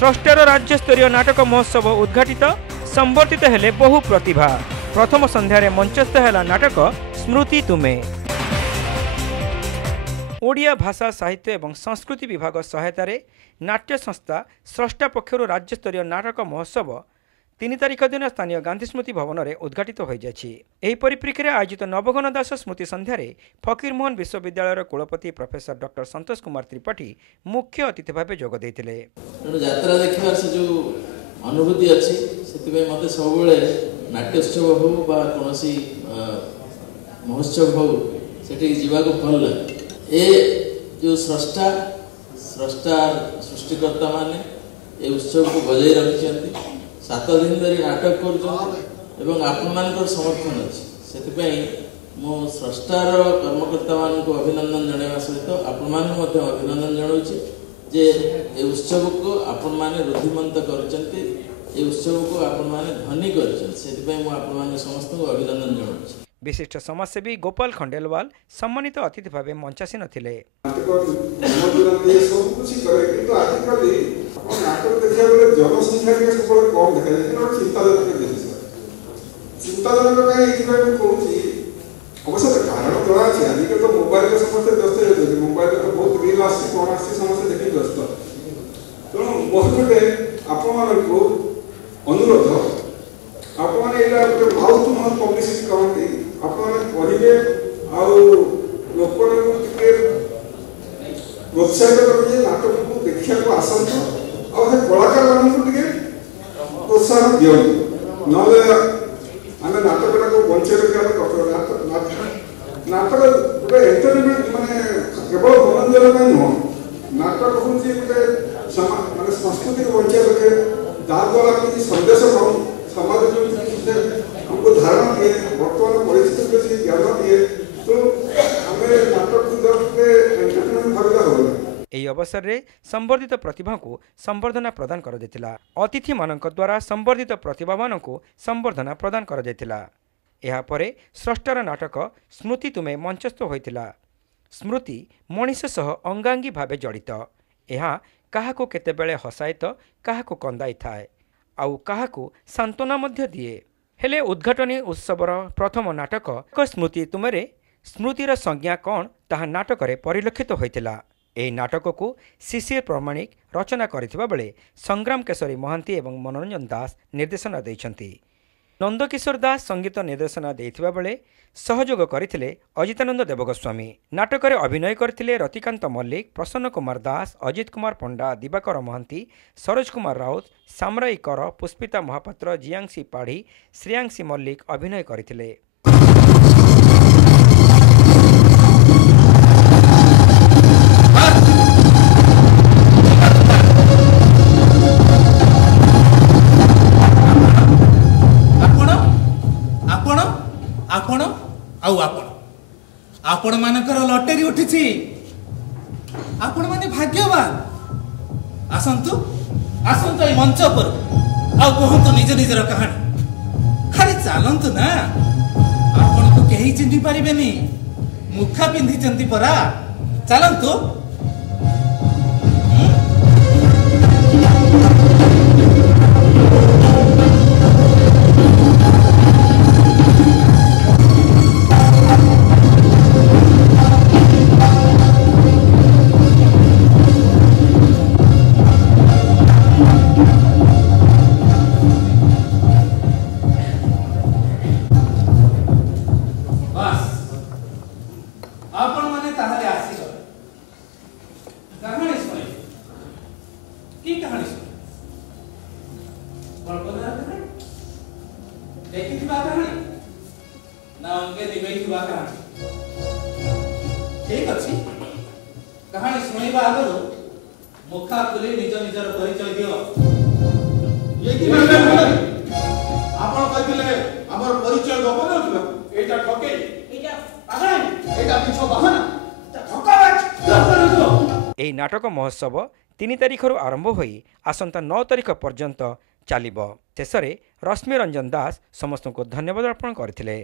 स्रष्टार राज्यस्तरीय नाटक महोत्सव उद्घाटित संवर्धित हेले बहु प्रतिभा। प्रथम संध्यारे मंचस्थ है नाटक स्मृति तुमे। ओडिया भाषा साहित्य एवं संस्कृति विभाग सहायतार नाट्य संस्था स्रष्टा पक्षर राज्यस्तरीय नाटक महोत्सव 3 तारिख दिन स्थानीय गांधी स्मृति भवन में उद्घाटित हो जाए। परिप्रेक्षी में आयोजित नवघन दास स्मृति संध्यारे फकीरमोहन विश्वविद्यालय कुलपति प्रोफेसर डॉक्टर संतोष कुमार त्रिपाठी मुख्य अतिथि भाव जोग देते। यात्रा देखिबार से जो अनुभूति अच्छी से मत सब नाट्योत्सव हो कौन महोत्सव हो से जीवा को भल लगे। ये जो स्रष्टा सृष्टिकर्ता माने ये उत्सव को बजाई रखिंट 7 दिन धरी नाटक कर समर्थन अच्छी से मो स्रष्टार कर्मकर्ता मान को अभिनंदन जनावा सहित आपण अभिनंदन जनाऊँ जे ये उत्सव को आपण मैंने रुद्धिमंत कर उत्सव को आपण मैंने धनी कर समस्त को अभिनंदन जनाऊँ। विशिष्ट समाजसेवी गोपाल खंडेलवाल सम्मानित अतिथि भाव मंचासीन थे। अवश्य कारण जरा अच्छे आजिकल तो मोबाइल समस्त व्यस्त हो मोबाइल तो बहुत रील आसी कौन आसी समस्त देखी व्यस्त तेणु बहुत गोटे आपण को अनुरोध आपण गोटे माउथ टू माउथ पब्लिसिटी करते आपण कहे लोक प्रोत्साहित करेंगे नाटक को देखा को आसतु आ कलाकार मान प्रोत्साहन दिखाँ ना आम नाटकटा को बंचे रखा नाटक गोटे एंटरटेनमेंट माने केवल मनोरंजन नुह नाटक हूँ गोटे माने संस्कृति को बंचे रखे द्वारा किसी संदेश पाऊँ समाज हमको धारणा दिए बर्तमान परिस्थिति ज्ञान दिए तो आम नाटक एंटरटेनमेंट भाग हो। ଏହି ଅବସରରେ ସମ୍ବର୍ଦ୍ଧିତ ପ୍ରତିଭାଙ୍କୁ ସମ୍ବର୍ଦ୍ଧନା ପ୍ରଦାନ କରାଯାଇଥିଲା। ଅତିଥି ମାନଙ୍କ ଦ୍ୱାରା ସମ୍ବର୍ଦ୍ଧିତ ପ୍ରତିଭାମାନଙ୍କୁ ସମ୍ବର୍ଦ୍ଧନା ପ୍ରଦାନ କରାଯାଇଥିଲା। ଏହାପରେ ସ୍ରଷ୍ଟାର ନାଟକ ସ୍ମୃତି ତୁମେ ମଞ୍ଚସ୍ଥ ହୋଇଥିଲା। ସ୍ମୃତି ମଣିଷ ସହ ଅଙ୍ଗାଙ୍ଗୀ ଭାବେ ଜଡ଼ିତ। ଏହା କାହାକୁ କେତେବେଳେ ହସାଏ ତ କାହାକୁ କନ୍ଦାଇଥାଏ ଆଉ କାହାକୁ ସାନ୍ତ୍ୱନା ମଧ୍ୟ ଦିଏ। ହେଲେ ଉଦ୍ଘାଟନୀ ଉତ୍ସବର ପ୍ରଥମ ନାଟକ ସ୍ମୃତି ତୁମେରେ ସ୍ମୃତିର ସଂଜ୍ଞା କ'ଣ ତାହା ନାଟକରେ ପରିଲକ୍ଷିତ ହୋଇଥିଲା। ଏହି ନାଟକକୁ शिशिर प्रमाणिक रचना करथिबा बेले संग्राम केशरी महांती एवं मनोरंजन दास निर्देशना देइछंती। नंदकिशोर दास संगीत निर्देशना देइथिबा बेले सहयोग करथिले अजितानंद देवगोस्वामी। नाटकरे अभिनय करथिले रतिकांत मल्लिक, प्रसन्न कुमार दास, अजित कुमार पंडा, दिवाकर महांती, सरोज कुमार राउत, सामराई कर, पुष्पिता महापात्र, जियांसी पाढ़ी, श्रेयांसी मल्लिक अभिनय करथिले। आपण मानकर लॉटरी उठी आपण माने भाग्यवान। आसंतु आसंतु ए मंच पर आ कहंतु निज निजर कहानी खाली चलंतु ना। आपण को केही चिन्हि परिबेनी मुखा पिंधि चंती परा चलंतु। ठीक अच्छी कहानी सुनवा आगु मुखा खुली निज निजर परिचय दियो। ये कि आपण कहथिले हमर परिचय गोपन होतबा एटा ठके एटा पागल एटा पिछो बहाना ठकाबाज। एही नाटक महोत्सव 3 तारिखରୁ आरंभ होई आसंता 9 तारिख पर्यंत चलिबो। शेषरे रश्मि रंजन दास समस्त को धन्यवाद अर्पण करथिले।